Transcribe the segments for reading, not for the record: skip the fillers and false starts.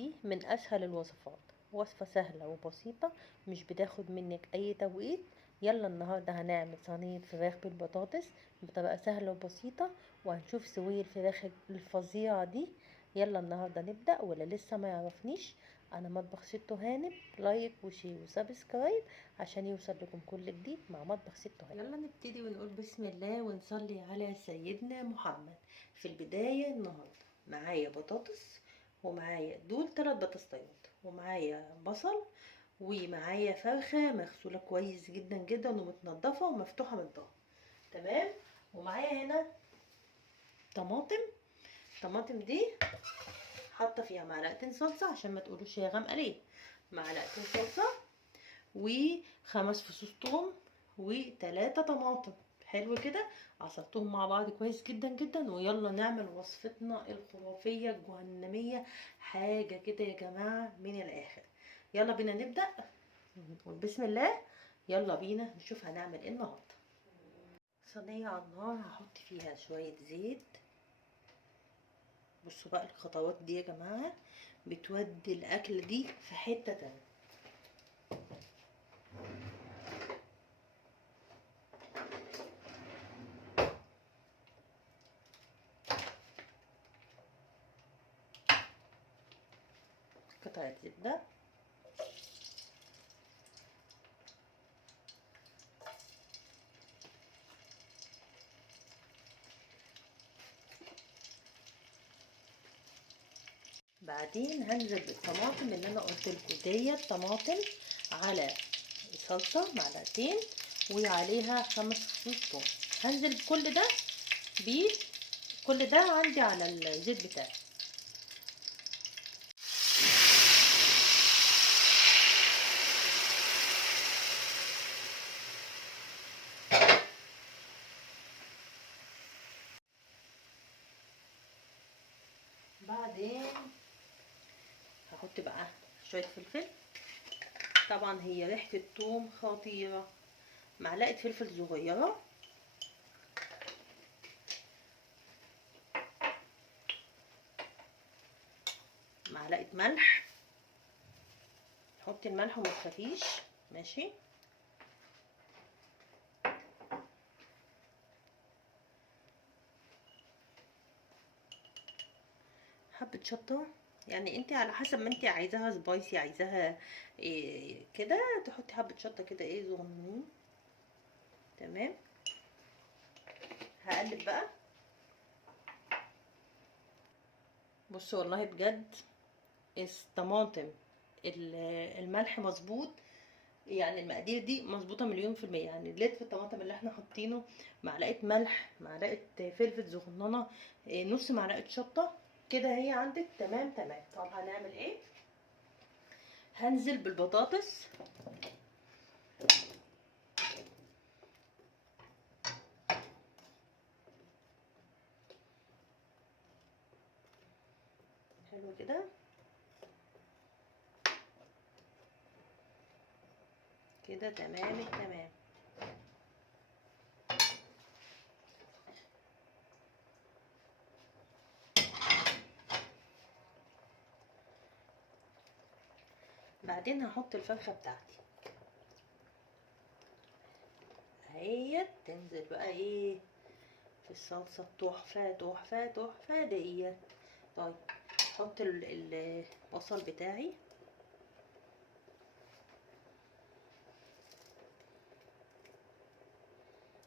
دي من اسهل الوصفات، وصفة سهلة وبسيطة، مش بتاخد منك اي توقيت. يلا النهاردة هنعمل صينية فراخ بالبطاطس بطريقة سهلة وبسيطة، وهنشوف سوية الفراخ الفظيعة دي. يلا النهاردة نبدأ. ولا لسه ما يعرفنيش، انا مطبخ ست هانم. لايك وشير وسبسكرايب عشان يوصل لكم كل جديد مع مطبخ ست هانم. يلا نبتدي ونقول بسم الله ونصلي على سيدنا محمد. في البداية النهاردة معايا بطاطس، ومعايا دول 3 بطاطسيات، ومعايا بصل، ومعايا فرخة مغسولة كويس جدا جدا ومتنضفة ومفتوحة من الظهر. تمام. ومعايا هنا طماطم. الطماطم دي حاطة فيها معلقتين صلصة عشان ما تقولوش هي غامقة ليه. معلقتين صلصة وخمس فصوص ثوم و3 طماطم. حلو كده. عصرتهم مع بعض كويس جدا جدا. ويلا نعمل وصفتنا الخرافية الجهنمية، حاجة كده يا جماعة من الآخر. يلا بينا نبدأ ونقول بسم الله. يلا بينا نشوف هنعمل ايه النهارده. صينية على النار هحط فيها شوية زيت. بصوا بقى الخطوات دي يا جماعة بتودي الأكل دي في حتة تانية. قطعة زبدة، بعدين هنزل بالطماطم اللي انا قلت لكم ديت. طماطم على صلصه معلقتين وعليها 5 فصوص ثوم. هنزل بكل ده كل ده عندي على الزيت بتاعي. بعدين هحط بقى شويه فلفل. طبعا هي ريحه الثوم خطيره. معلقه فلفل صغيره، معلقه ملح. حطي الملح وما تخافيش. ماشي. حبة شطة، يعني انت على حسب ما انت عايزاها سبايسي، عايزاها إيه كده، تحطي حبة شطة كده ايه صغننين. تمام. هقلب بقى. بصوا والله بجد الطماطم الملح مظبوط، يعني المقادير دي مظبوطه مليون في المية. يعني لتر الطماطم اللي احنا حاطينه، معلقه ملح، معلقه فلفل صغننه، نص معلقه شطه، كده هي عندك تمام تمام. طب هنعمل ايه؟ هنزل بالبطاطس. حلو كده. كده تمام التمام. بعدين هحط الفرخه بتاعتي اهيت، تنزل بقى ايه في الصلصه تحفه تحفه تحفه ديت. طيب احط البصل بتاعي.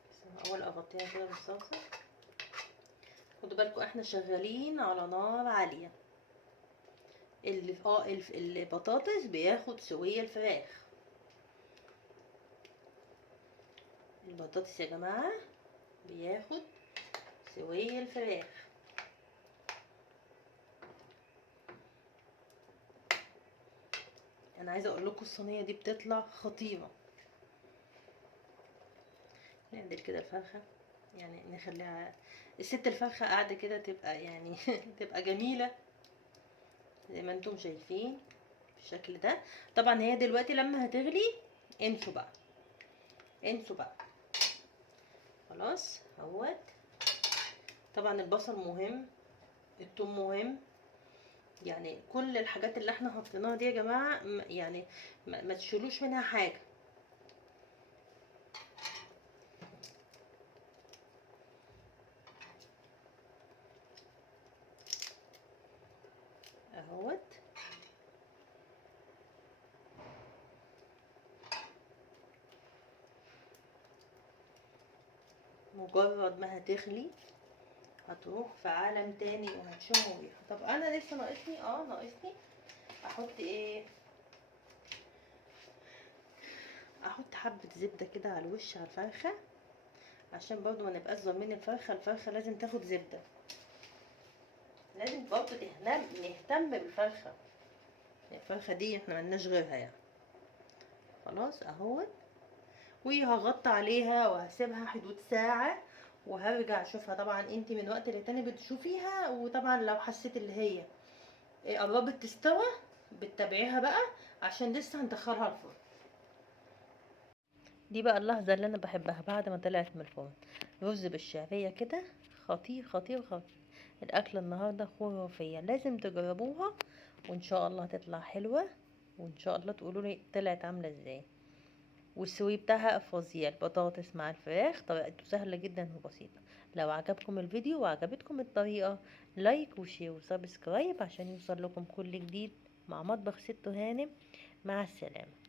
بس اول اغطيها كده بالصلصه. خدوا بالكم احنا شغالين على نار عاليه. البطاطس بياخد سوية الفراخ. البطاطس يا جماعه بياخد سوية الفراخ. انا عايزه اقول لكم الصينيه دي بتطلع خطيره. نعمل كده الفرخه، يعني نخليها الست الفرخه قاعده كده تبقى يعني تبقى جميله زي ما انتم شايفين بالشكل ده. طبعا هي دلوقتي لما هتغلي انسوا بقى، انسوا بقى. خلاص اهوت. طبعا البصل مهم، الثوم مهم، يعني كل الحاجات اللي احنا حطيناها دي يا جماعه يعني ما تشيلوش منها حاجه. اهوت. مجرد ما هتغلي هتروح في عالم تاني وهتشموا بيها. طب انا لسه ناقصني احط ايه؟ احط حبه زبده كده على الوش على الفرخه، عشان برضو ما نبقاش ظالمين الفرخه لازم تاخد زبده، لازم برضو نهتم بالفرخه. الفرخه دي احنا ملناش غيرها يعني. خلاص اهوت. وهغطي عليها وهسيبها حدود ساعه، وهرجع اشوفها. طبعا انت من وقت للتاني بتشوفيها، وطبعا لو حسيت اللي هي قربت تستوى بتتابعيها بقى، عشان لسه هندخلها الفرن. دي بقى اللحظة اللي انا بحبها بعد ما طلعت من الفرن. رز بالشعرية كده، خطير خطير خطير. الاكل النهاردة خرافية، لازم تجربوها وان شاء الله تطلع حلوة، وان شاء الله تقولوا لي طلعت عاملة ازاي. والسوي بتاعها فظيع، البطاطس مع الفراخ طريقته سهلة جدا وبسيطة. لو عجبكم الفيديو وعجبتكم الطريقة، لايك وشير وسبسكرايب عشان يوصل لكم كل جديد مع مطبخ ست هانم. مع السلامة.